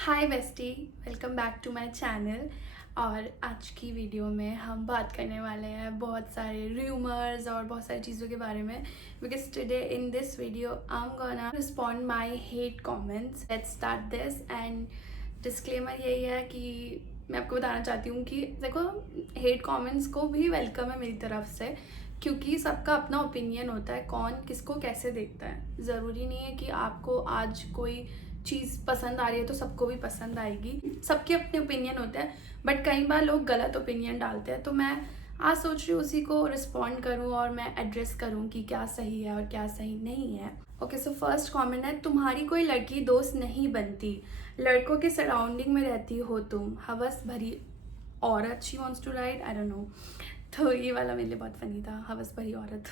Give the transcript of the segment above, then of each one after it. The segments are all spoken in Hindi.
Hi bestie, welcome back to my channel. और आज की वीडियो में हम बात करने वाले हैं बहुत सारे र्यूमर्स और बहुत सारी चीज़ों के बारे में। Because today in this video I am gonna respond my hate comments. Let's start this. And disclaimer यही है कि मैं आपको बताना चाहती हूँ कि देखो, हेट कमेंट्स को भी वेलकम है मेरी तरफ से, क्योंकि सबका अपना ओपिनियन होता है, कौन किसको कैसे देखता है। ज़रूरी नहीं है कि आपको आज कोई चीज़ पसंद आ रही है तो सबको भी पसंद आएगी। सबके अपने ओपिनियन होते हैं, बट कई बार लोग गलत ओपिनियन डालते हैं। तो मैं आज सोच रही हूँ उसी को रिस्पॉन्ड करूँ और मैं एड्रेस करूँ कि क्या सही है और क्या सही नहीं है। ओके, सो फर्स्ट कमेंट है, तुम्हारी कोई लड़की दोस्त नहीं बनती, लड़कों के सराउंडिंग में रहती हो तुम, हवस भरी औरत। She wants to write, I don't know. तो ये वाला मेरे लिए बहुत फनी था, हवस भरी औरत।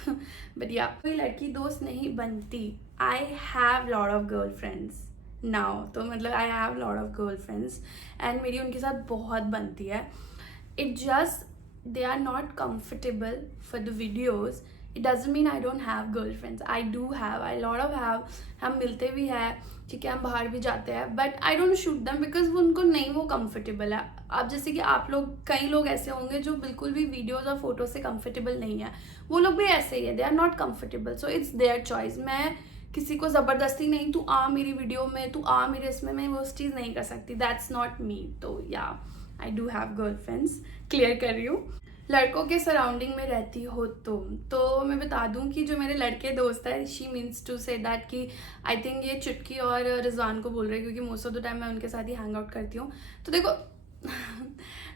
बट या, कोई लड़की दोस्त नहीं बनती। I have lot of girl friends now. तो मतलब I have lot of girl friends and मेरी उनके साथ बहुत बनती है। It just they are not comfortable for the videos. It doesn't mean I don't have girl friends, I do have, I lot of have. हम मिलते भी हैं, ठीक है, हम बाहर भी जाते हैं, but I don't shoot them because वो उनको नहीं वो कंफर्टेबल है। अब जैसे कि आप लोग, कई लोग ऐसे होंगे जो बिल्कुल भी वीडियोस और फोटो से कंफर्टेबल नहीं है, वो लोग भी ऐसे ही है, they are not comfortable, so it's their choice. मैं किसी को ज़बरदस्ती नहीं, तू आ मेरी वीडियो में, तू आ मेरे इसमें, मैं वो चीज़ नहीं कर सकती, दैट्स नॉट मी। तो या, आई do have girl friends, clear कर रही हूँ। लड़कों के सराउंडिंग में रहती हो तुम, तो मैं बता दूं कि जो मेरे लड़के दोस्त है, she means to say that कि आई थिंक ये चुटकी और रिजवान को बोल रहे हैं, क्योंकि मोस्ट ऑफ द टाइम मैं उनके साथ ही हैंग आउट करती हूँ। तो देखो,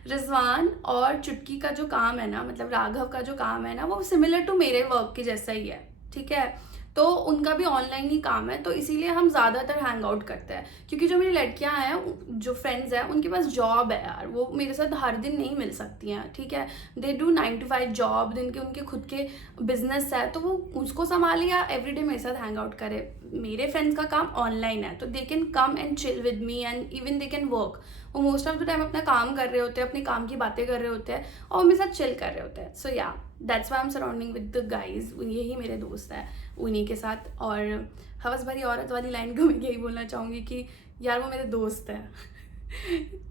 रिजवान और चुटकी का जो काम है ना, मतलब राघव का जो काम है ना, वो सिमिलर टू मेरे वर्क के जैसा ही है, ठीक है। तो उनका भी ऑनलाइन ही काम है, तो इसीलिए हम ज़्यादातर हैंग आउट करते हैं। क्योंकि जो मेरी लड़कियां हैं, जो फ्रेंड्स हैं, उनके पास जॉब है यार, वो मेरे साथ हर दिन नहीं मिल सकती हैं, ठीक है। दे डू 9 to 5 जॉब, दिन के उनके खुद के बिजनेस है, तो वो उसको संभाले या एवरीडे मेरे साथ हैंग आउट करे। मेरे फ्रेंड्स का काम ऑनलाइन है, तो they can come and chill with me and even they can work. वो मोस्ट ऑफ द टाइम अपना काम कर रहे होते हैं, अपने काम की बातें कर रहे होते हैं और मेरे साथ चिल कर रहे होते हैं। So yeah, that's why am surrounding with the guys, यही मेरे दोस्त हैं, उन्हीं के साथ। और हवस भरी औरत वाली लाइन को मैं यही बोलना चाहूँगी कि यार वो मेरे दोस्त हैं।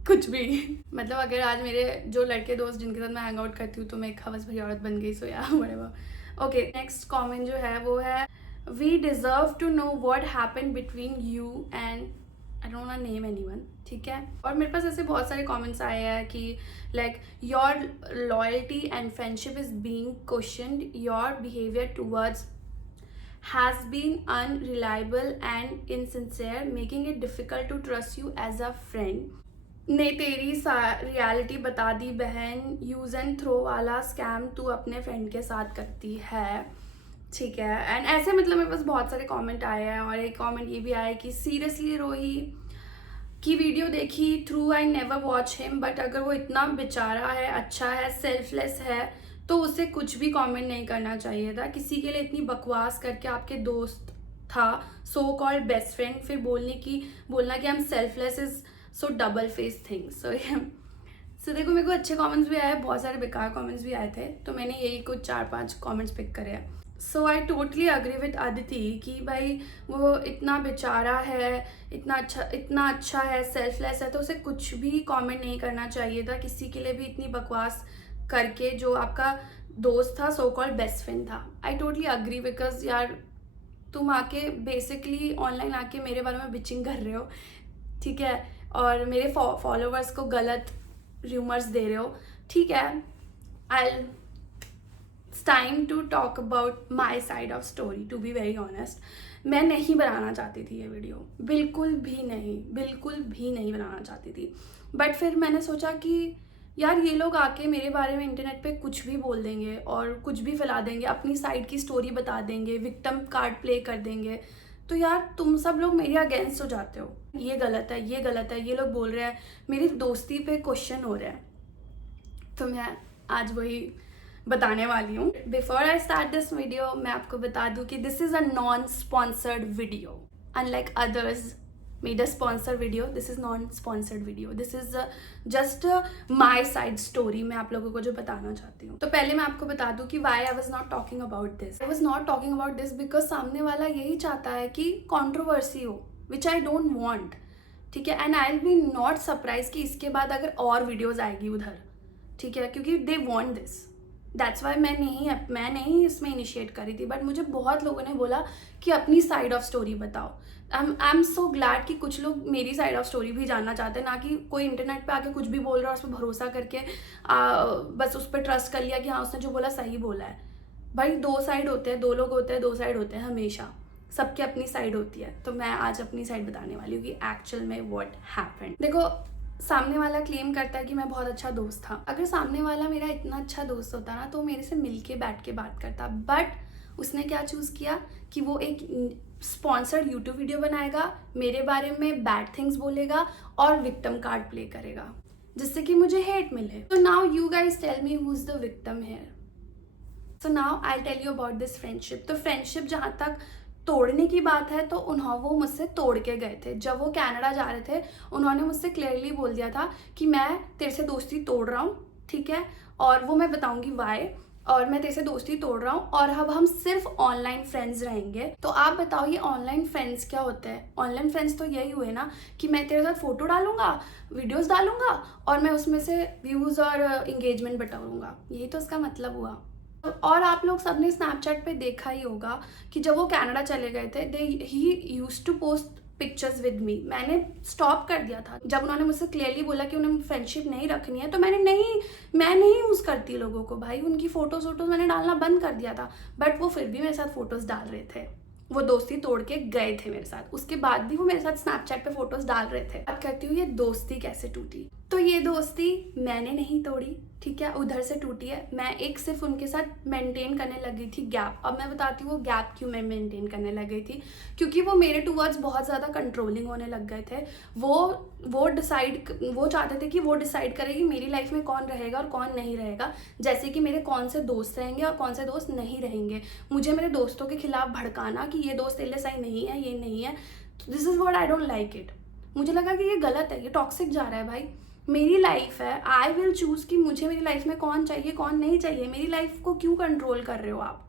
कुछ भी, मतलब अगर आज मेरे जो लड़के दोस्त जिनके साथ मैं हैंग आउट करती हूँ तो मैं एक हवस भरी औरत बन गई। सो या, व्हाटएवर। ओके, नेक्स्ट कमेंट जो है वो है, we deserve to know what happened between you and I don't want name anyone, ठीक है। और मेरे पास ऐसे बहुत सारे कमेंट्स आए हैं कि like your loyalty and friendship is being questioned, your behaviour towards has been unreliable and insincere, making it difficult to trust you as a friend. ने तेरी रियलिटी बता दी बहन, यूज एंड थ्रो वाला स्कैम तू अपने फ्रेंड के साथ करती है, ठीक है। एंड ऐसे मतलब मेरे पास बहुत सारे कमेंट आए हैं। और एक कमेंट ये भी आया है कि सीरियसली रोही की वीडियो देखी through, I never watch him, but अगर वो इतना बेचारा है, अच्छा है, सेल्फलेस है, तो उसे कुछ भी कमेंट नहीं करना चाहिए था। किसी के लिए इतनी बकवास करके आपके दोस्त था, सो कॉल्ड बेस्ट फ्रेंड, फिर बोलना कि हम selfless is so double face thing. So देखो, मेरे को अच्छे कमेंट्स भी आए, बहुत सारे बेकार कमेंट्स भी आए थे, तो मैंने यही कुछ 4-5 कमेंट्स पिक करे हैं। So I totally agree with Aditi कि भाई वो इतना बेचारा है, इतना अच्छा है, सेल्फलेस है, तो उसे कुछ भी कमेंट नहीं करना चाहिए था, किसी के लिए भी इतनी बकवास करके, जो आपका दोस्त था, सो कॉल्ड बेस्ट फ्रेंड था। आई टोटली अग्री, बिकॉज यार तुम आके बेसिकली ऑनलाइन आके मेरे बारे में बिचिंग कर रहे हो, ठीक है, और मेरे फॉलोअर्स को गलत र्यूमर्स दे रहे हो, ठीक है। I it's time to talk about my side of story, to be very honest. मैं नहीं बनाना चाहती थी ये वीडियो, बिल्कुल भी नहीं बनाना चाहती थी, बट फिर मैंने सोचा कि यार ये लोग आके मेरे बारे में इंटरनेट पे कुछ भी बोल देंगे और कुछ भी फैला देंगे, अपनी साइड की स्टोरी बता देंगे, विक्टिम कार्ड प्ले कर देंगे, तो यार तुम सब लोग मेरे अगेंस्ट हो जाते हो, ये गलत है, ये गलत है, ये लोग बोल रहे हैं, मेरी दोस्ती पे क्वेश्चन हो रहे हैं। तो मैं आज वही बताने वाली हूँ। Before I start this video, मैं आपको बता दूँ कि this is a non sponsored video, unlike others made a sponsor video. This is non-sponsored video. This is just my side story. मैं आप लोगों को जो बताना चाहती हूँ। तो पहले मैं आपको बता दूँ कि why I was not talking about this. I was not talking about this because सामने वाला यही चाहता है कि controversy हो, which I don't want. ठीक है, and I will be not surprise कि इसके बाद अगर और वीडियोज़ आएगी उधर, ठीक है, क्योंकि they want this. That's why मैं नहीं इसमें इनिशिएट करी थी, बट मुझे बहुत लोगों ने बोला कि अपनी साइड ऑफ स्टोरी बताओ। आई एम सो ग्लैड कि कुछ लोग मेरी साइड ऑफ स्टोरी भी जानना चाहते हैं, ना कि कोई इंटरनेट पे आके कुछ भी बोल रहा है उस पर भरोसा करके बस उस पर ट्रस्ट कर लिया कि हाँ उसने जो बोला सही बोला है। भाई दो साइड होते हैं, दो लोग होते हैं, दो साइड होते हैं, हमेशा सबकी अपनी साइड होती है। तो मैं आज अपनी साइड बताने वाली हूँ कि एक्चुअल में व्हाट हैपेंड। देखो, सामने वाला क्लेम करता है कि मैं बहुत अच्छा दोस्त था। अगर सामने वाला मेरा इतना अच्छा दोस्त होता ना तो मेरे से मिलके बैठ के बात करता, बट उसने क्या चूज़ किया कि वो एक स्पॉन्सर्ड यूट्यूब वीडियो बनाएगा, मेरे बारे में बैड थिंग्स बोलेगा और विक्टिम कार्ड प्ले करेगा, जिससे कि मुझे हेट मिले। तो now you guys tell me who is the victim here. So now I tell you about this friendship. तो फ्रेंडशिप जहाँ तक तोड़ने की बात है तो वो मुझसे तोड़ के गए थे। जब वो कनाडा जा रहे थे उन्होंने मुझसे क्लियरली बोल दिया था कि मैं तेरे से दोस्ती तोड़ रहा हूँ, ठीक है, और वो मैं बताऊंगी वाई, और मैं तेरे से दोस्ती तोड़ रहा हूँ और अब हम सिर्फ ऑनलाइन फ्रेंड्स रहेंगे। तो आप बताओ ये ऑनलाइन फ्रेंड्स क्या होते हैं? ऑनलाइन फ्रेंड्स तो यही हुए ना कि मैं तेरे साथ फोटो डालूंगा, वीडियोस डालूंगा और मैं उसमें से व्यूज़ और इंगेजमेंट बटोरूंगा, यही तो इसका मतलब हुआ। और आप लोग सबने स्नैपचैट पे देखा ही होगा कि जब वो कनाडा चले गए थे ही used to post pictures with me. मैंने स्टॉप कर दिया था जब उन्होंने मुझसे क्लियरली बोला कि उन्हें फ्रेंडशिप नहीं रखनी है, तो मैं नहीं यूज़ करती लोगों को भाई। उनकी फ़ोटोज़ मैंने डालना बंद कर दिया था, बट वो फिर भी मेरे साथ फ़ोटोज़ डाल रहे थे। वो दोस्ती तोड़ के गए थे मेरे साथ, उसके बाद भी वो मेरे साथ स्नैपचैट पे फोटोज़ डाल रहे थे। बात करती हूँ ये दोस्ती कैसे टूटी। तो ये दोस्ती मैंने नहीं तोड़ी, ठीक है, उधर से टूटी है। मैं एक सिर्फ उनके साथ मेंटेन करने लग गई थी गैप। अब मैं बताती हूँ वो गैप क्यों मैं मेंटेन करने लग गई थी, क्योंकि वो मेरे टूवर्ड्स बहुत ज़्यादा कंट्रोलिंग होने लग गए थे। वो चाहते थे कि वो डिसाइड करे कि मेरी लाइफ में कौन रहेगा और कौन नहीं रहेगा, जैसे कि मेरे कौन से दोस्त रहेंगे और कौन से दोस्त नहीं रहेंगे। मुझे मेरे दोस्तों के खिलाफ भड़काना कि ये दोस्त तेरे लिए सही नहीं है, ये नहीं है, this is what I don't like it. मुझे लगा कि ये गलत है, ये टॉक्सिक जा रहा है। भाई मेरी लाइफ है, आई विल चूज़ कि मुझे मेरी लाइफ में कौन चाहिए कौन नहीं चाहिए। मेरी लाइफ को क्यों कंट्रोल कर रहे हो आप?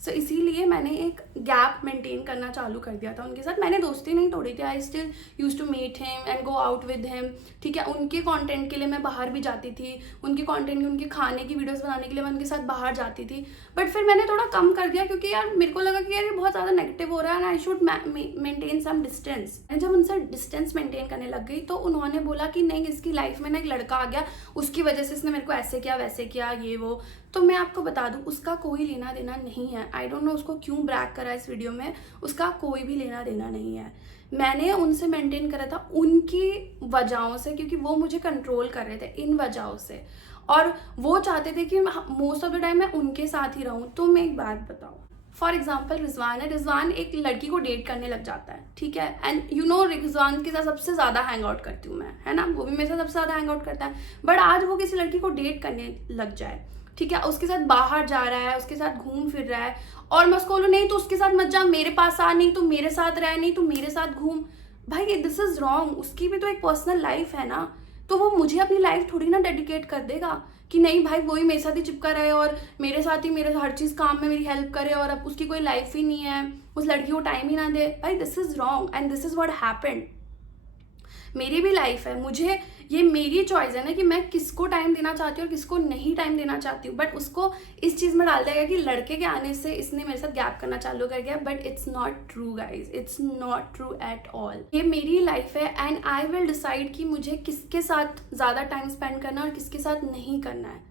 सो इसीलिए मैंने एक गैप मेंटेन करना चालू कर दिया था उनके साथ। मैंने दोस्ती नहीं तोड़ी थी, I still use to meet him and go out with him, ठीक है। उनके कंटेंट के लिए मैं बाहर भी जाती थी, उनके कंटेंट उनके खाने की वीडियोस बनाने के लिए मैं उनके साथ बाहर जाती थी। बट फिर मैंने थोड़ा कम कर दिया क्योंकि यार मेरे को लगा कि यार ये बहुत ज़्यादा नेगेटिव हो रहा है and I should maintain some distance. मैं जब उनसे डिस्टेंस मेंटेन करने लग गई तो उन्होंने बोला कि नहीं, इसकी लाइफ में ना एक लड़का आ गया, उसकी वजह से इसने मेरे को ऐसे किया वैसे किया ये वो। तो मैं आपको बता दूं उसका कोई लेना देना नहीं है। आई डोंट नो उसको क्यों ब्रैग करा इस वीडियो में, उसका कोई भी लेना देना नहीं है। मैंने उनसे मेंटेन करा था उनकी वजहों से, क्योंकि वो मुझे कंट्रोल कर रहे थे इन वजहों से, और वो चाहते थे कि मोस्ट ऑफ द टाइम मैं उनके साथ ही रहूं। तो मैं एक बात बताऊं, फॉर एग्जाम्पल रिजवान है, रिजवान एक लड़की को डेट करने लग जाता है, ठीक है, एंड यू नो रिजवान के साथ सबसे ज़्यादा हैंग आउट करती हूँ मैं, है ना, वो भी मेरे साथ सबसे ज़्यादा हैंग आउट करता है। बट आज वो किसी लड़की को डेट करने लग जाए, ठीक है, उसके साथ बाहर जा रहा है, उसके साथ घूम फिर रहा है, और मैं उसको बोलूँ नहीं तो उसके साथ मत जा, मेरे पास आ, नहीं तो मेरे साथ रह, नहीं तो मेरे साथ घूम। भाई दिस इज रॉन्ग। उसकी भी तो एक पर्सनल लाइफ है ना, तो वो मुझे अपनी लाइफ थोड़ी ना डेडिकेट कर देगा कि नहीं भाई वही मेरे साथ ही चिपका रहे और मेरे साथ ही मेरे हर चीज़ काम में मेरी हेल्प करे, और अब उसकी कोई लाइफ ही नहीं है, उस लड़की को टाइम ही ना दे। भाई this is wrong and this is what happened. मेरी भी लाइफ है, मुझे ये मेरी चॉइस है ना कि मैं किसको टाइम देना चाहती हूँ और किसको नहीं टाइम देना चाहती हूँ। बट उसको इस चीज़ में डाल देगा कि लड़के के आने से इसने मेरे साथ गैप करना चालू कर गया। But it's not true guys, it's not true at all. ये मेरी लाइफ है एंड आई विल डिसाइड कि मुझे किसके साथ ज़्यादा टाइम स्पेंड करना और किसके साथ नहीं करना है,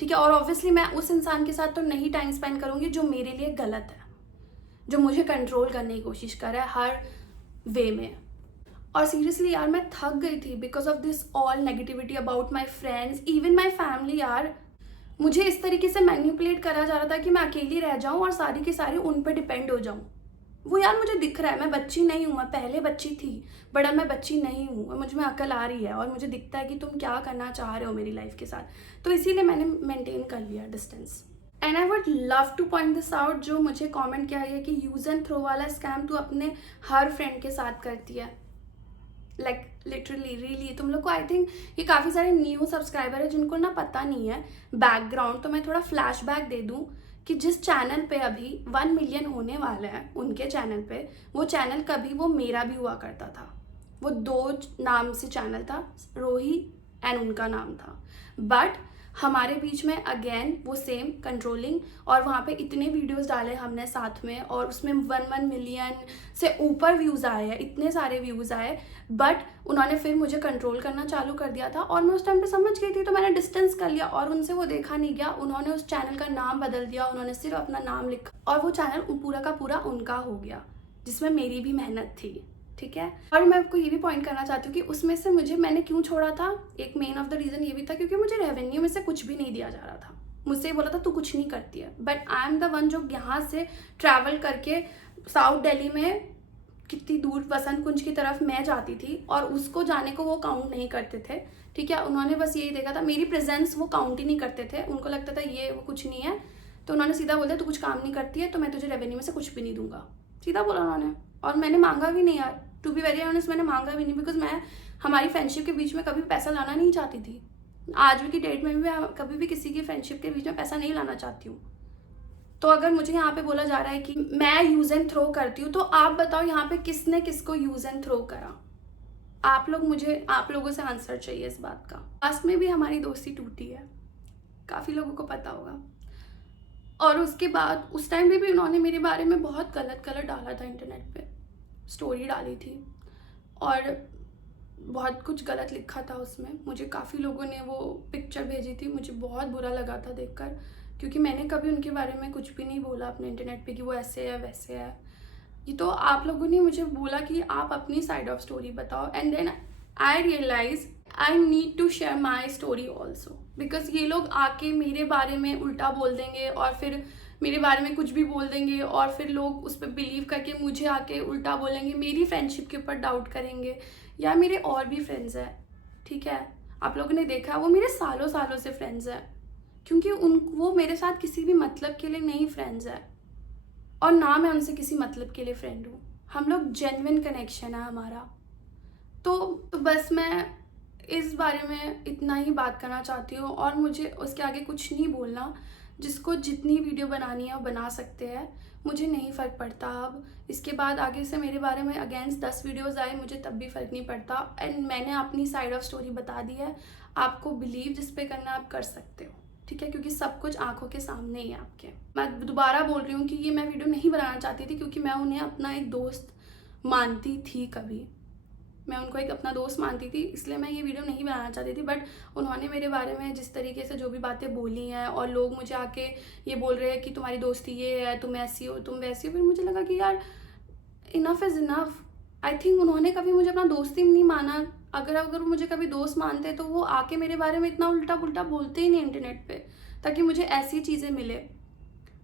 ठीक है। और ऑब्वियसली मैं उस इंसान के साथ तो नहीं टाइम स्पेंड करूँगी जो मेरे लिए गलत है, जो मुझे कंट्रोल करने की कोशिश कर रहा है हर वे में। और सीरियसली यार मैं थक गई थी because of this all negativity about my friends, even my family. यार मुझे इस तरीके से मैनिपुलेट करा जा रहा था कि मैं अकेली रह जाऊँ और सारी की सारी उन पर डिपेंड हो जाऊँ। वो यार मुझे दिख रहा है, मैं बच्ची नहीं हूँ, मैं पहले बच्ची थी बट अब मैं बच्ची नहीं हूँ, और मुझे में अकल आ रही है और मुझे दिखता है कि तुम क्या करना चाह रहे हो मेरी लाइफ के साथ। तो इसीलिए मैंने मेंटेन कर लिया distance. And I would love two point this out, जो मुझे कमेंट किया है कि यूज़ एंड थ्रो वाला स्कैम तू अपने हर फ्रेंड के साथ करती है। लाइक लिटरली रियली तुम लोग को, आई थिंक ये काफ़ी सारे न्यू सब्सक्राइबर है जिनको ना पता नहीं है बैकग्राउंड। तो मैं थोड़ा फ्लैशबैक दे दूँ कि जिस चैनल पे अभी 1 मिलियन होने वाले हैं उनके चैनल पे, वो चैनल कभी वो मेरा भी हुआ करता था, वो 2 नाम से चैनल था, रोही एंड उनका नाम था। बट हमारे बीच में अगेन वो सेम कंट्रोलिंग, और वहाँ पे इतने वीडियोस डाले हमने साथ में, और उसमें 1 मिलियन से ऊपर व्यूज़ आए हैं, इतने सारे व्यूज़ आए। बट उन्होंने फिर मुझे कंट्रोल करना चालू कर दिया था, और मैं उस टाइम पे समझ गई थी, तो मैंने डिस्टेंस कर लिया और उनसे वो देखा नहीं गया। उन्होंने उस चैनल का नाम बदल दिया, उन्होंने सिर्फ अपना नाम लिखा, और वो चैनल पूरा का पूरा उनका हो गया, जिसमें मेरी भी मेहनत थी, ठीक है। और मैं आपको ये भी पॉइंट करना चाहती हूँ कि उसमें से मैंने क्यों छोड़ा था, एक मेन ऑफ द रीज़न ये भी था क्योंकि मुझे रेवेन्यू में से कुछ भी नहीं दिया जा रहा था। मुझसे बोला था तू कुछ नहीं करती है, but I am the one जो यहाँ से ट्रैवल करके साउथ दिल्ली में कितनी दूर वसंत कुंज की तरफ मैं जाती थी, और उसको जाने को वो काउंट नहीं करते थे, ठीक है। उन्होंने बस यही देखा था, मेरी प्रेजेंस वो काउंट ही नहीं करते थे, उनको लगता था ये वो कुछ नहीं है, तो उन्होंने सीधा बोल दिया तू कुछ काम नहीं करती है तो मैं तुझे रेवेन्यू में से कुछ भी नहीं दूंगा, सीधा बोला उन्होंने। और मैंने मांगा भी नहीं यार, टू बी वेरी ऑनेस्ट, मैंने मांगा भी नहीं, बिकॉज मैं हमारी फ्रेंडशिप के बीच में कभी पैसा लाना नहीं चाहती थी। आज भी की डेट में भी कभी भी किसी की फ्रेंडशिप के बीच में पैसा नहीं लाना चाहती हूँ। तो अगर मुझे यहाँ पे बोला जा रहा है कि मैं यूज़ एंड थ्रो करती हूँ, तो आप बताओ यहाँ पे किसने किसको यूज़ एंड थ्रो करा? आप लोगों से आंसर चाहिए इस बात का। लास्ट में भी हमारी दोस्ती टूटी है, काफ़ी लोगों को पता होगा। और उसके बाद उस टाइम पे भी उन्होंने मेरे बारे में बहुत गलत डाला था, इंटरनेट पे स्टोरी डाली थी और बहुत कुछ गलत लिखा था उसमें। मुझे काफ़ी लोगों ने वो पिक्चर भेजी थी, मुझे बहुत बुरा लगा था देखकर, क्योंकि मैंने कभी उनके बारे में कुछ भी नहीं बोला अपने इंटरनेट पे कि वो ऐसे है वैसे है। ये तो आप लोगों ने मुझे बोला कि आप अपनी साइड ऑफ स्टोरी बताओ, and then I realise I need to share my story also, because ये लोग आके मेरे बारे में उल्टा बोल देंगे और फिर मेरे बारे में कुछ भी बोल देंगे, और फिर लोग उस पर बिलीव करके मुझे आके उल्टा बोलेंगे, मेरी फ्रेंडशिप के ऊपर डाउट करेंगे। या मेरे और भी फ्रेंड्स हैं, ठीक है, आप लोगों ने देखा वो मेरे सालों सालों से फ्रेंड्स हैं, क्योंकि वो मेरे साथ किसी भी मतलब के लिए नहीं फ्रेंड्स है, और ना मैं उनसे किसी मतलब के लिए फ्रेंड हूँ। हम लोग जेन्युइन कनेक्शन है हमारा। तो बस मैं इस बारे में इतना ही बात करना चाहती हूँ, और मुझे उसके आगे कुछ नहीं बोलना। जिसको जितनी वीडियो बनानी है वो बना सकते हैं, मुझे नहीं फ़र्क पड़ता। अब इसके बाद आगे से मेरे बारे में अगेंस्ट 10 वीडियोज़ आए, मुझे तब भी फ़र्क नहीं पड़ता। एंड मैंने अपनी साइड ऑफ स्टोरी बता दी है, आपको बिलीव जिस पे करना आप कर सकते हो, ठीक है, क्योंकि सब कुछ आंखों के सामने ही है आपके। मैं दोबारा बोल रही हूँ कि ये मैं वीडियो नहीं बनाना चाहती थी, क्योंकि मैं उन्हें अपना एक दोस्त मानती थी, कभी मैं उनको एक अपना दोस्त मानती थी, इसलिए मैं ये वीडियो नहीं बनाना चाहती थी। बट उन्होंने मेरे बारे में जिस तरीके से जो भी बातें बोली हैं, और लोग मुझे आके ये बोल रहे हैं कि तुम्हारी दोस्ती ये है, तुम ऐसी हो तुम वैसी हो, फिर मुझे लगा कि यार enough is enough. I think उन्होंने कभी मुझे अपना दोस्त ही नहीं माना। अगर वो मुझे कभी दोस्त मानते तो वो आके मेरे बारे में इतना उल्टा पुल्टा बोलते ही नहीं इंटरनेट पे, ताकि मुझे ऐसी चीज़ें मिले।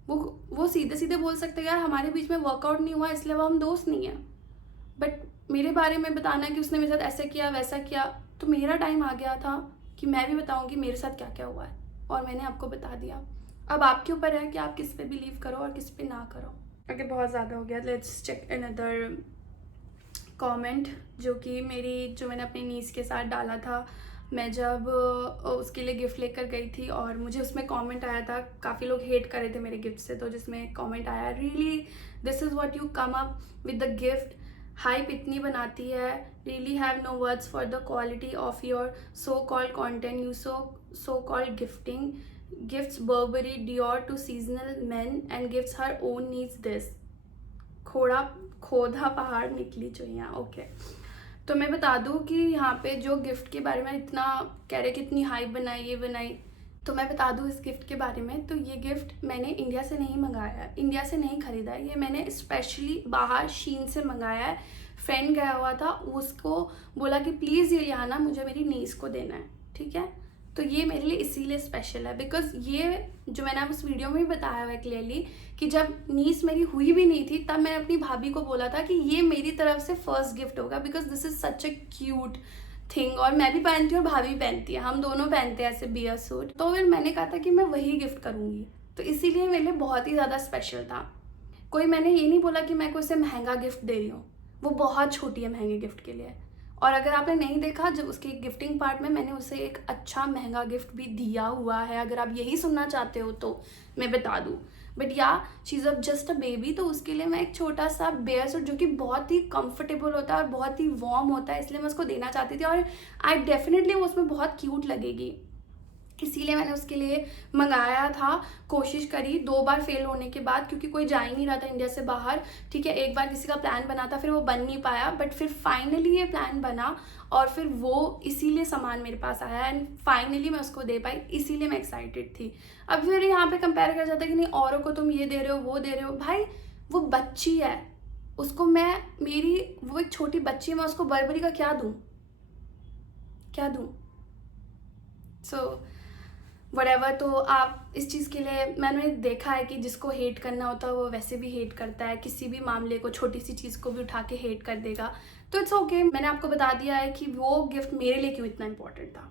वो सीधे सीधे बोल सकते यार हमारे बीच में वर्कआउट नहीं हुआ इसलिए वो हम दोस्त नहीं हैं, बट मेरे बारे में बताना कि उसने मेरे साथ ऐसा किया वैसा किया, तो मेरा टाइम आ गया था कि मैं भी बताऊंगी मेरे साथ क्या क्या हुआ है, और मैंने आपको बता दिया। अब आपके ऊपर है कि आप किस पे बिलीव करो और किस पे ना करो। ओके, बहुत ज़्यादा हो गया, लेट्स चेक अनदर कमेंट, जो मैंने अपनी नीस के साथ डाला था। मैं जब उसके लिए गिफ्ट लेकर गई थी, और मुझे उसमें कमेंट आया था, काफ़ी लोग हेट कर रहे थे मेरे गिफ्ट से, तो जिसमें कमेंट आया, really this is what you come up with the gift, hype इतनी बनाती है, really have no words for the quality of your so called content, you so called gifting gifts Burberry Dior to seasonal man and gifts her own needs this, खोदा पहाड़ निकली चुइयाँ। ओके, तो मैं बता दूँ कि यहाँ पे जो गिफ्ट के बारे में इतना कह रहे कि इतनी हाइप बनाई ये बनाई, तो मैं बता दूँ इस गिफ्ट के बारे में। तो ये गिफ्ट मैंने इंडिया से नहीं मंगाया है, इंडिया से नहीं ख़रीदा है, ये मैंने स्पेशली बाहर शीन से मंगाया है। फ्रेंड गया हुआ था, उसको बोला कि प्लीज़ ये लियाना, मुझे मेरी नीस को देना है, ठीक है। तो ये मेरे लिए इसीलिए स्पेशल है, बिकॉज ये जो मैंने उस वीडियो में भी बताया हुआ है क्लियरली कि जब नीस मेरी हुई भी नहीं थी, तब मैंने अपनी भाभी को बोला था कि ये मेरी तरफ से फर्स्ट गिफ्ट होगा, because this is such A cute thing, और मैं भी पहनती हूँ और भाभी पहनती है, हम दोनों पहनते हैं ऐसे बियर सूट। तो फिर मैंने कहा था कि मैं वही गिफ्ट करूँगी, तो इसीलिए मेरे लिए बहुत ही ज़्यादा स्पेशल था। मैंने ये नहीं बोला कि मैं कोई उसे महंगा गिफ्ट दे रही हूँ, वो बहुत छोटी है महंगे गिफ्ट के लिए। और अगर आपने नहीं देखा, जब उसके गिफ्टिंग पार्ट में मैंने उसे एक अच्छा महंगा गिफ्ट भी दिया हुआ है, अगर आप यही सुनना चाहते हो तो मैं बता दूँ। बट या she is just a baby, तो उसके लिए मैं एक छोटा सा बेयर सूट जो कि बहुत ही कंफर्टेबल होता है और बहुत ही वार्म होता है, इसलिए मैं उसको देना चाहती थी, और आई डेफिनेटली वो उसमें बहुत क्यूट लगेगी, इसीलिए मैंने उसके लिए मंगाया था। कोशिश करी 2 बार फेल होने के बाद, क्योंकि कोई जा ही नहीं रहा था इंडिया से बाहर, ठीक है। एक बार किसी का प्लान बना था, फिर वो बन नहीं पाया, बट फिर फाइनली ये प्लान बना, और फिर वो इसीलिए सामान मेरे पास आया एंड फाइनली मैं उसको दे पाई, इसीलिए मैं एक्साइटेड थी। अब फिर यहाँ पे कंपेयर कर जाता है कि नहीं औरों को तुम ये दे रहे हो, वो दे रहे हो। भाई वो बच्ची है, उसको मैं, वो एक छोटी बच्ची है, मैं उसको बर्बरी का क्या दूँ, क्या दूँ? सो वटेवर। तो आप इस चीज़ के लिए, मैंने देखा है कि जिसको हेट करना होता है वो वैसे भी हेट करता है, किसी भी मामले को, छोटी सी चीज़ को भी उठा के हेट कर देगा। तो इट्स ओके, मैंने आपको बता दिया है कि वो गिफ्ट मेरे लिए क्यों इतना इंपॉर्टेंट था,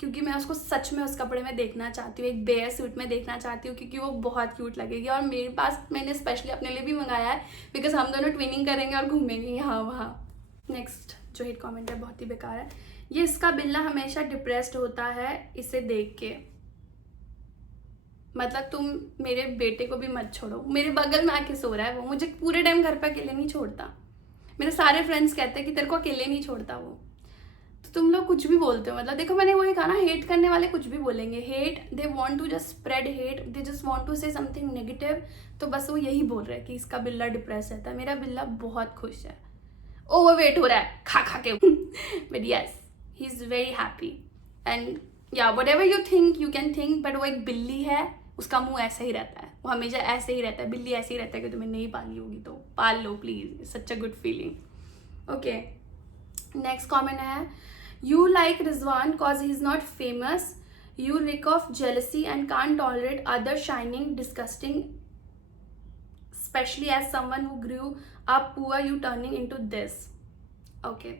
क्योंकि मैं उसको सच में उस कपड़े में देखना चाहती हूँ, एक बेयर सूट में देखना चाहती हूँ, क्योंकि वो बहुत क्यूट लगेगी। और मेरे पास, मैंने स्पेशली अपने लिए भी मंगाया है, बिकॉज हम दोनों ट्विनिंग करेंगे और घूमेंगे यहाँ वहाँ। नेक्स्ट जो हेट कॉमेंट है बहुत ही बेकार है, ये इसका बिल्ला हमेशा डिप्रेस्ड होता है इसे देख के। मतलब तुम मेरे बेटे को भी मत छोड़ो, मेरे बगल में आके सो रहा है वो, मुझे पूरे टाइम घर पे अकेले नहीं छोड़ता। मेरे सारे फ्रेंड्स कहते हैं कि तेरे को अकेले नहीं छोड़ता वो। तो तुम लोग कुछ भी बोलते हो, मतलब देखो मैंने वही कहा ना, हेट करने वाले कुछ भी बोलेंगे, hate, they want to just spread hate, they just want to say something negative. तो बस वो यही बोल रहे हैं कि इसका बिल्ला डिप्रेस रहता है। मेरा बिल्ला बहुत खुश है, ओवरवेट हो रहा है खा खा के, but yes he is very happy. And या whatever you think you can think, but वो एक बिल्ली है, उसका मुंह ऐसे ही रहता है, वो हमेशा ऐसे ही रहता है, बिल्ली ऐसे ही रहता है कि तुम्हें नहीं पाली होगी तो पाल लो please, such a good feeling. Okay, next comment है, you like Rizwan cause he is not famous, you reek of jealousy and can't tolerate other shining disgusting, specially as someone who grew up poor, you turning into this. Okay,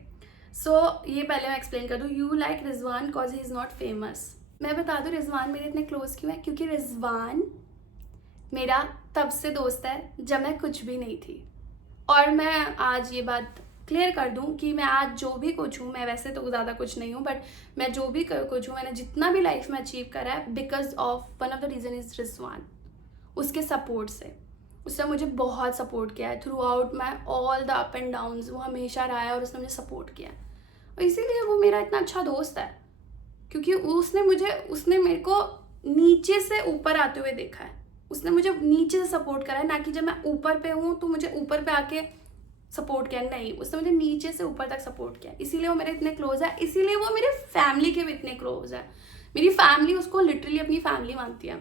so ये पहले मैं एक्सप्लेन कर दूँ, you like Rizwan cause he is not famous. मैं बता दूँ रिजवान मेरे इतने क्लोज क्यों है, क्योंकि रिजवान मेरा तब से दोस्त है जब मैं कुछ भी नहीं थी। और मैं आज ये बात क्लियर कर दूं कि मैं आज जो भी कुछ हूँ, मैं वैसे तो ज़्यादा कुछ नहीं हूँ, बट मैं जो भी कुछ हूँ, मैंने जितना भी लाइफ में अचीव करा है, because of one of the reason is Rizwan. उसके सपोर्ट से, उसने मुझे बहुत सपोर्ट किया है through out my all the up and downs. वो हमेशा रहा है और उसने मुझे सपोर्ट किया है, और इसीलिए वो मेरा इतना अच्छा दोस्त है, क्योंकि उसने मेरे को नीचे से ऊपर आते हुए देखा है। उसने मुझे नीचे से सपोर्ट करा है, ना कि जब मैं ऊपर पे हूँ तो मुझे ऊपर पे आके सपोर्ट किया, नहीं, उसने मुझे नीचे से ऊपर तक सपोर्ट किया। इसीलिए वो मेरे इतने क्लोज है, इसीलिए वो मेरे फैमिली के भी इतने क्लोज है। मेरी फैमिली उसको लिटरली अपनी फैमिली मानती है।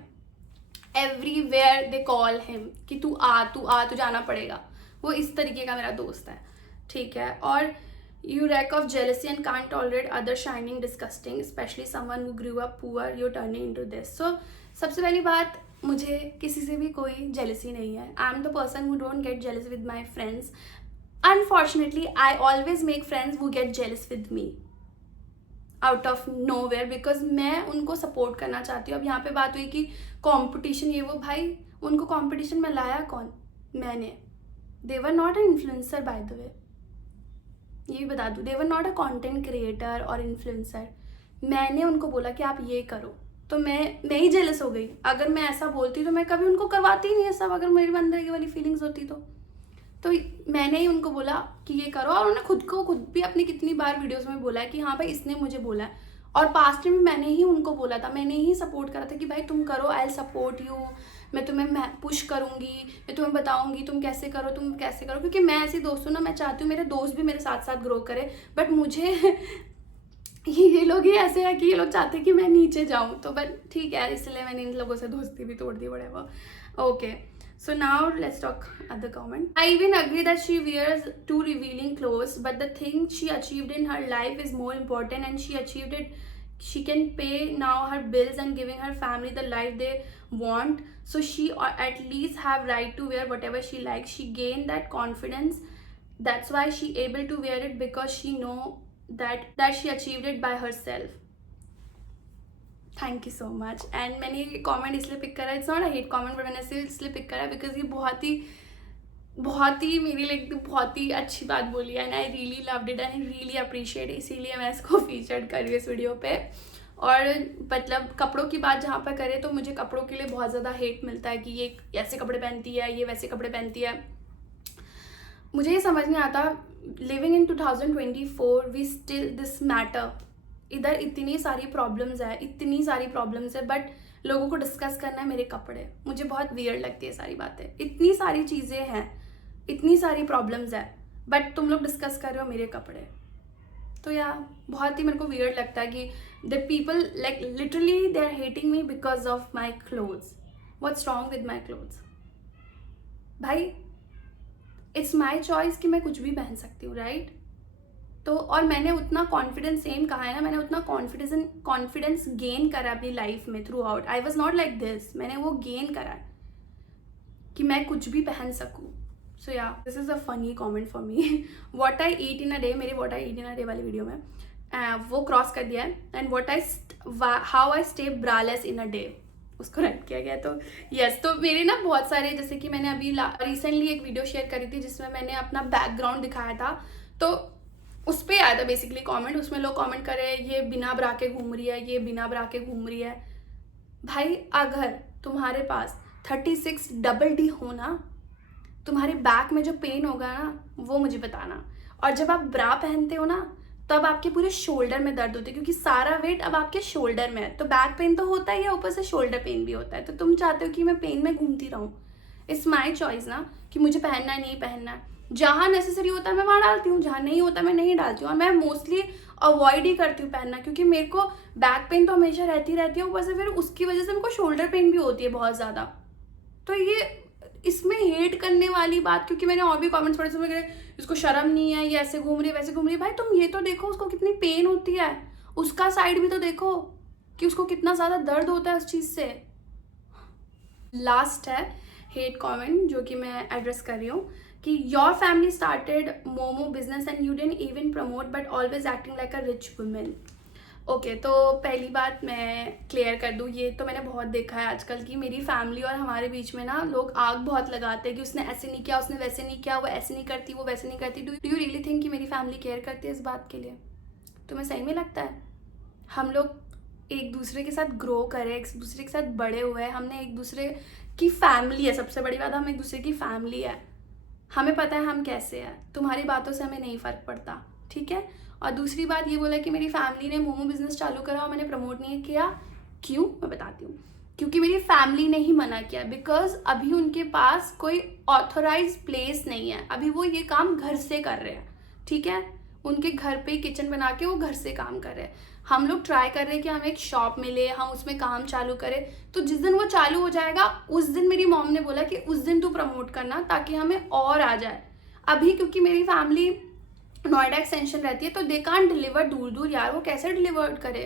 एवरीवेयर दे कॉल हिम कि तू आ, तू जाना पड़ेगा। वो इस तरीके का मेरा दोस्त है, ठीक है। और you lack of jealousy and can't tolerate other shining disgusting, especially someone who grew up poor, you're turning into this. So सबसे पहली बात, मुझे किसी से भी कोई jealousy नहीं है। I am the person who don't get jealous with my friends. Unfortunately, I always make friends who get jealous with me out of nowhere, because मैं उनको support करना चाहती हूँ। अब यहाँ पे बात हुई कि competition ये वो, भाई उनको competition में लाया कौन? मैंने। They were not an influencer by the way, ये भी बता दूँ, they were not a content creator और इन्फ्लुएंसर। मैंने उनको बोला कि आप ये करो, तो मैं ही जेलस हो गई। अगर मैं ऐसा बोलती तो मैं कभी उनको करवाती ही नहीं है सब, अगर मेरे अंदर ये वाली फीलिंग्स होती तो मैंने ही उनको बोला कि ये करो। और उन्होंने खुद भी अपनी कितनी बार वीडियोस में बोला है कि हाँ भाई इसने मुझे बोला है, और पास्ट में मैंने ही उनको बोला था, मैंने ही सपोर्ट करा था कि भाई तुम करो, आई विल सपोर्ट यू, मैं तुम्हें पुश करूँगी, मैं तुम्हें बताऊँगी तुम कैसे करो, क्योंकि मैं ऐसी दोस्त हूँ ना, मैं चाहती हूँ मेरे दोस्त भी मेरे साथ साथ ग्रो करे। बट मुझे ये लोग ही ऐसे हैं कि ये लोग चाहते हैं कि मैं नीचे जाऊँ, तो बट ठीक है, इसलिए मैंने इन लोगों से दोस्ती भी तोड़ दी, whatever. Okay, so now let's talk at the comment. I even agree that she wears too revealing clothes, but the thing she achieved in her life is more important, and she achieved it. She can pay now her bills and giving her family the life they want, so she at least have right to wear whatever she likes. She gained that confidence, that's why she able to wear it, because she know that she achieved it by herself. Thank you so much. And मैंने ये कमेंट इसलिए पिक करा, it's not a hate comment, but मैंने इसे इसलिए पिक करा बिकॉज ये बहुत ही मेरे लिए बहुत ही अच्छी बात बोली है, and I really loved it and I really appreciate, इसीलिए मैं इसको फीचर्ड कर रही हूँ इस वीडियो पे। और मतलब कपड़ों की बात जहाँ पर करें तो मुझे कपड़ों के लिए बहुत ज़्यादा हेट मिलता है कि ये ऐसे कपड़े पहनती है, ये वैसे कपड़े पहनती है। मुझे ये समझ नहीं आता, living in 2024 we still this matter. इधर इतनी सारी प्रॉब्लम्स है बट लोगों को डिस्कस करना है मेरे कपड़े। मुझे बहुत वियर्ड लगती है सारी बातें। इतनी सारी चीज़ें हैं, इतनी सारी प्रॉब्लम्स है, बट तुम लोग डिस्कस कर रहे हो मेरे कपड़े। तो बहुत ही मेरे को वियर्ड लगता है कि the people like literally they are hating me because of my clothes. What's wrong with my clothes? भाई इट्स माई चॉइस कि मैं कुछ भी पहन सकती हूँ, राइट? तो और मैंने उतना कॉन्फिडेंस, सेम कहा है ना, मैंने उतना कॉन्फिडेंस गेन करा अपनी लाइफ में through out. I was not like this, मैंने वो गेन करा है कि मैं कुछ भी पहन सकूँ। So this is a funny comment for me. What I eat in a day, मेरी what I eat in a day वाली वीडियो में वो क्रॉस कर दिया है। And how I stay braless in a day, उसको रैप किया गया। तो यस, तो मेरे ना बहुत सारे, जैसे कि मैंने अभी रिसेंटली एक वीडियो शेयर करी थी जिसमें मैंने अपना बैकग्राउंड दिखाया था, तो उस पर आया था बेसिकली कमेंट। उसमें लोग कमेंट कर रहे हैं ये बिना ब्रा के घूम रही है, ये बिना ब्रा के घूम रही है। भाई अगर तुम्हारे पास 36 डबल डी हो ना, तुम्हारे बैक में जो पेन होगा ना वो मुझे बताना। और जब आप ब्रा पहनते हो ना तब आपके पूरे शोल्डर में दर्द होते है, क्योंकि सारा वेट अब आपके शोल्डर में है। तो बैक पेन तो होता ही है, ऊपर से शोल्डर पेन भी होता है। तो तुम चाहते हो कि मैं पेन में घूमती रहूँ? इट्स माई चॉइस ना कि मुझे पहनना है नहीं पहनना है। जहाँ नेसेसरी होता है मैं वहाँ डालती हूँ, जहाँ नहीं होता मैं नहीं डालती हूँ। और मैं मोस्टली अवॉइड ही करती हूँ पहनना, क्योंकि मेरे को बैक पेन तो हमेशा रहती है, ऊपर से फिर उसकी वजह से मेरे को शोल्डर पेन भी होती है बहुत ज़्यादा। तो ये इसमें हेट करने वाली बात, क्योंकि मैंने और भी कमेंट्स पढ़े समझ इसको शर्म नहीं है, ये ऐसे घूम रही है वैसे घूम रही है। भाई तुम ये तो देखो उसको कितनी पेन होती है, उसका साइड भी तो देखो कि उसको कितना ज़्यादा दर्द होता है उस चीज़ से। लास्ट है हेट कमेंट जो कि मैं एड्रेस कर रही हूँ कि your family started momo business and you didn't even promote but always acting like a rich women. Okay, तो पहली बात मैं क्लियर कर दूँ, ये तो मैंने बहुत देखा है आजकल की मेरी फैमिली और हमारे बीच में ना लोग आग बहुत लगाते हैं कि उसने ऐसे नहीं किया, उसने वैसे नहीं किया, वो ऐसे नहीं करती, वो वैसे नहीं करती। डू यू रियली थिंक कि मेरी फैमिली केयर करती है इस बात के लिए? तुम्हें सही में लगता है हम लोग एक दूसरे के साथ ग्रो करें, एक दूसरे के साथ बड़े हुए हैं, हमने एक दूसरे की फैमिली है, सबसे बड़ी बात हम एक दूसरे की फैमिली है, हमें पता है हम कैसे हैं। तुम्हारी बातों से हमें नहीं फ़र्क पड़ता, ठीक है? और दूसरी बात ये बोला कि मेरी फैमिली ने मोमो बिजनेस चालू करा और मैंने प्रमोट नहीं किया। क्यों? मैं बताती हूँ। क्योंकि मेरी फैमिली ने ही मना किया, बिकॉज अभी उनके पास कोई ऑथोराइज प्लेस नहीं है, अभी वो ये काम घर से कर रहे हैं, ठीक है? उनके घर पे ही किचन बना के वो घर से काम कर रहे हैं। हम लोग ट्राई कर रहे हैं कि हमें एक शॉप मिले, हम उसमें काम चालू करें। तो जिस दिन वो चालू हो जाएगा उस दिन मेरी मॉम ने बोला कि उस दिन तू प्रमोट करना ताकि हमें और आ जाए। अभी क्योंकि मेरी फैमिली नोएडा एक्सटेंशन रहती है तो दे कांट डिलीवर दूर दूर, यार वो कैसे डिलीवर करे?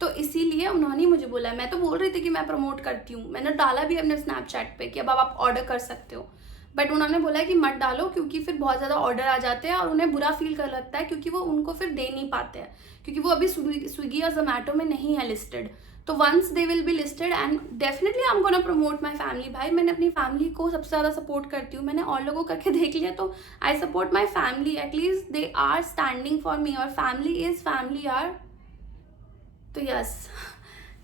तो इसीलिए उन्होंने मुझे बोला। मैं तो बोल रही थी कि मैं प्रमोट करती हूँ, मैंने डाला भी अपने स्नैपचैट पे कि अब आप ऑर्डर कर सकते हो, बट उन्होंने बोला कि मत डालो क्योंकि फिर बहुत ज़्यादा ऑर्डर आ जाते हैं और उन्हें बुरा फील कर लगता है, क्योंकि वो उनको फिर दे नहीं पाते हैं, क्योंकि वो अभी स्विगी और जोमेटो में नहीं है लिस्टेड। तो once they will be listed and definitely I am gonna promote my family. भाई मैंने अपनी फैमिली को सबसे ज़्यादा सपोर्ट करती हूँ, मैंने और लोगों करके देख लिया, तो I support my family, at least they are standing for me, और फैमिली इज़ फैमिली यार। तो यस,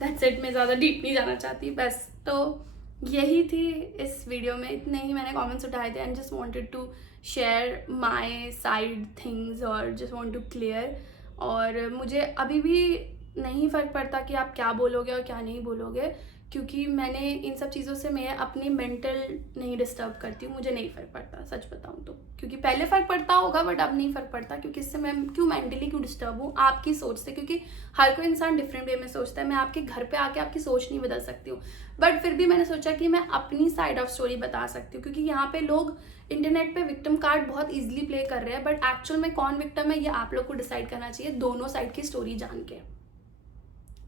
दैट्स इट। मैं ज़्यादा डीप नहीं जाना चाहती, बस तो यही थी इस वीडियो में, इतने ही मैंने कमेंट्स उठाए थे and just wanted to share my side things और जस्ट वांट टू क्लियर। और मुझे अभी भी नहीं फ़र्क पड़ता कि आप क्या बोलोगे और क्या नहीं बोलोगे, क्योंकि मैंने इन सब चीज़ों से मैं अपनी मेंटल नहीं डिस्टर्ब करती हूँ, मुझे नहीं फ़र्क पड़ता सच बताऊँ तो। क्योंकि पहले फ़र्क पड़ता होगा बट अब नहीं फ़र्क पड़ता, क्योंकि इससे मैं क्यों मेंटली क्यों डिस्टर्ब हूँ आपकी सोच से, क्योंकि हर कोई इंसान डिफरेंट वे में सोचता है। मैं आपके घर पे आके आपकी सोच नहीं बदल सकती हूँ, बट फिर भी मैंने सोचा कि मैं अपनी साइड ऑफ स्टोरी बता सकती हूँ, क्योंकि यहाँ पे लोग इंटरनेट पे विक्टिम कार्ड बहुत ईजिली प्ले कर रहे हैं, बट एक्चुअल में कौन विक्टिम है ये आप लोग को डिसाइड करना चाहिए दोनों साइड की स्टोरी जान के।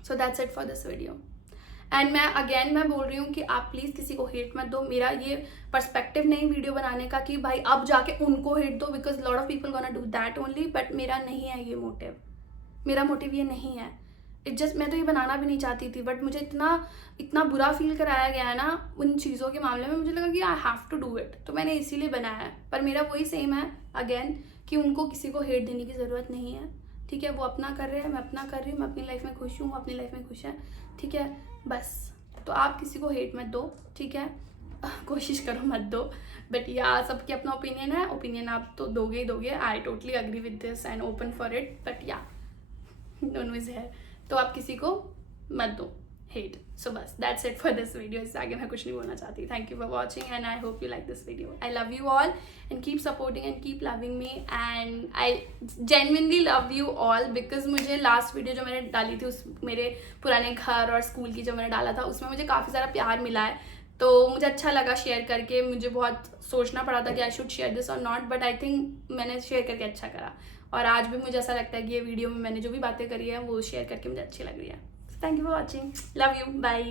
So that's it for this video. And मैं बोल रही हूँ कि आप प्लीज़ किसी को हेट मत दो। मेरा ये पर्सपेक्टिव नहीं वीडियो बनाने का कि भाई अब जाके उनको हेट दो, because lot of people gonna do that only, but मेरा नहीं है ये मोटिव, मेरा मोटिव ये नहीं है। मैं तो ये बनाना भी नहीं चाहती थी, बट मुझे इतना बुरा फील कराया गया है ना उन चीज़ों के मामले में, मुझे लगा कि I have to do it, तो मैंने इसीलिए बनाया है। पर मेरा वही सेम है अगेन कि उनको किसी को हेट देने की ज़रूरत नहीं है, ठीक है, वो अपना कर रहे हैं, मैं अपना कर रही हूँ, मैं अपनी लाइफ में खुश हूँ, वो अपनी लाइफ में खुश है, ठीक है, बस। तो आप किसी को हेट मत दो, ठीक है, कोशिश करो मत दो, बट या सबके अपना ओपिनियन है, ओपिनियन आप तो दोगे ही दोगे, आई totally agree with this and open for it, but या नो इज है, तो आप किसी को मत दो हेट। सो बस that's it for this video, इससे आगे मैं कुछ नहीं बोलना चाहती। Thank you for watching and I hope you like this video. I love you all and keep supporting and keep loving me and I genuinely love you all, because मुझे लास्ट वीडियो जो मैंने डाली थी उस मेरे पुराने घर और स्कूल की जो मैंने डाला था उसमें मुझे काफ़ी सारा प्यार मिला है, तो मुझे अच्छा लगा शेयर करके। मुझे बहुत सोचना पड़ा था कि आई शुड शेयर दिस और नॉट, बट आई थिंक मैंने शेयर करके अच्छा करा, और आज भी मुझे ऐसा लगता है कि ये वीडियो में मैंने जो भी बातें करी है वो शेयर करके मुझे अच्छी लग रही है। Thank you for watching, love you, bye.